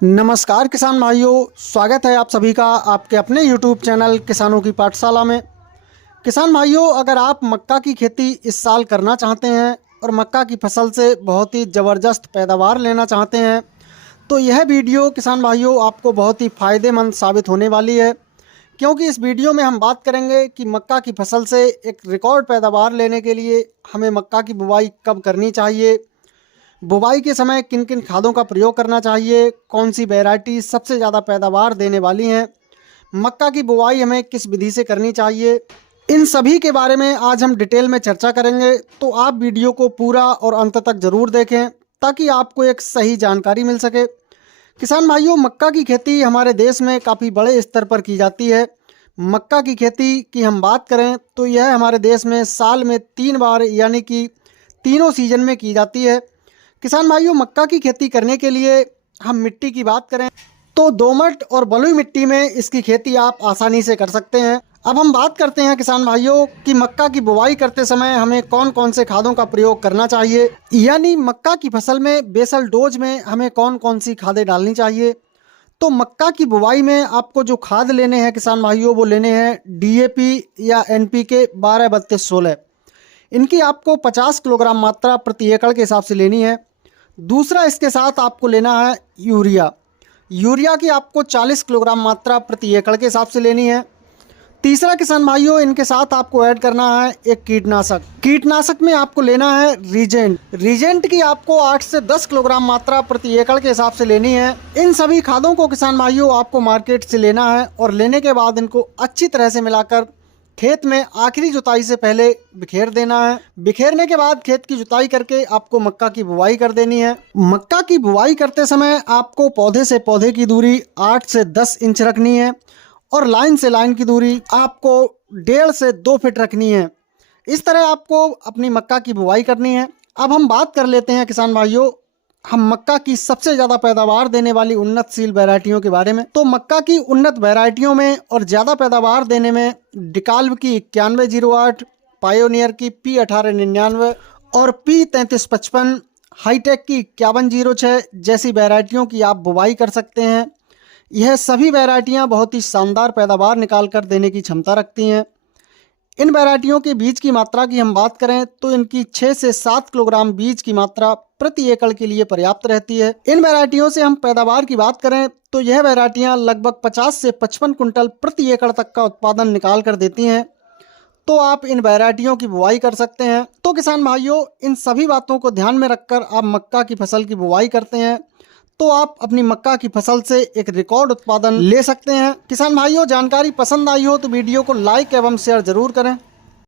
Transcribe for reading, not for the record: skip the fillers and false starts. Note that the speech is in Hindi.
नमस्कार किसान भाइयों, स्वागत है आप सभी का आपके अपने YouTube चैनल किसानों की पाठशाला में। किसान भाइयों, अगर आप मक्का की खेती इस साल करना चाहते हैं और मक्का की फसल से बहुत ही ज़बरदस्त पैदावार लेना चाहते हैं तो यह वीडियो किसान भाइयों आपको बहुत ही फ़ायदेमंद साबित होने वाली है, क्योंकि इस वीडियो में हम बात करेंगे कि मक्का की फसल से एक रिकॉर्ड पैदावार लेने के लिए हमें मक्का की बुवाई कब करनी चाहिए, बुवाई के समय किन किन खादों का प्रयोग करना चाहिए, कौन सी वैरायटी सबसे ज़्यादा पैदावार देने वाली हैं, मक्का की बुवाई हमें किस विधि से करनी चाहिए, इन सभी के बारे में आज हम डिटेल में चर्चा करेंगे। तो आप वीडियो को पूरा और अंत तक ज़रूर देखें ताकि आपको एक सही जानकारी मिल सके। किसान भाइयों, मक्का की खेती हमारे देश में काफ़ी बड़े स्तर पर की जाती है। मक्का की खेती की हम बात करें तो यह हमारे देश में साल में 3 बार यानी कि तीनों सीजन में की जाती है। किसान भाइयों, मक्का की खेती करने के लिए हम मिट्टी की बात करें तो दोमट और बलुई मिट्टी में इसकी खेती आप आसानी से कर सकते हैं। अब हम बात करते हैं किसान भाइयों कि मक्का की बुवाई करते समय हमें कौन कौन से खादों का प्रयोग करना चाहिए, यानी मक्का की फसल में बेसल डोज में हमें कौन कौन सी खादें डालनी चाहिए। तो मक्का की बुवाई में आपको जो खाद लेने हैं किसान भाइयों, वो लेने हैं DAP या NPK 12-32-16। इनकी आपको 50 किलोग्राम मात्रा प्रति एकड़ के हिसाब से लेनी है। दूसरा, इसके साथ आपको लेना है यूरिया की आपको 40 किलोग्राम मात्रा प्रति एकड़ के हिसाब से लेनी है। तीसरा किसान भाइयों, इनके साथ आपको ऐड करना है एक कीटनाशक में आपको लेना है रीजेंट की आपको 8 से 10 किलोग्राम मात्रा प्रति एकड़ के हिसाब से लेनी है। इन सभी खादों को किसान भाइयों आपको मार्केट से लेना है और लेने के बाद इनको अच्छी तरह से मिलाकर खेत में आखिरी जुताई से पहले बिखेर देना है। बिखेरने के बाद खेत की जुताई करके आपको मक्का की बुवाई कर देनी है। मक्का की बुवाई करते समय आपको पौधे से पौधे की दूरी 8 से 10 इंच रखनी है और लाइन से लाइन की दूरी आपको 1.5 से 2 फीट रखनी है। इस तरह आपको अपनी मक्का की बुवाई करनी है। अब हम बात कर लेते हैं किसान भाइयों हम मक्का की सबसे ज़्यादा पैदावार देने वाली उन्नतशील वैरायटियों के बारे में। तो मक्का की उन्नत वैरायटियों में और ज़्यादा पैदावार देने में डिकाल्व की 9108, पायोनियर की P1899 और P3355, हाईटेक की 5106 जैसी वैरायटियों की आप बुवाई कर सकते हैं। यह सभी वैरायटियां बहुत ही शानदार पैदावार निकाल कर देने की क्षमता रखती हैं। इन वैरायटियों के बीज की मात्रा की हम बात करें तो इनकी 6 से 7 किलोग्राम बीज की मात्रा प्रति एकड़ के लिए पर्याप्त रहती है। इन वैरायटियों से हम पैदावार की बात करें तो यह वैरायटियां लगभग 50 से 55 कुंटल प्रति एकड़ तक का उत्पादन निकाल कर देती हैं। तो आप इन वैरायटियों की बुवाई कर सकते हैं। तो किसान भाइयों, इन सभी बातों को ध्यान में रखकर आप मक्का की फसल की बुवाई करते हैं तो आप अपनी मक्का की फसल से एक रिकॉर्ड उत्पादन ले सकते हैं। किसान भाइयों, जानकारी पसंद आई हो तो वीडियो को लाइक एवं शेयर जरूर करें।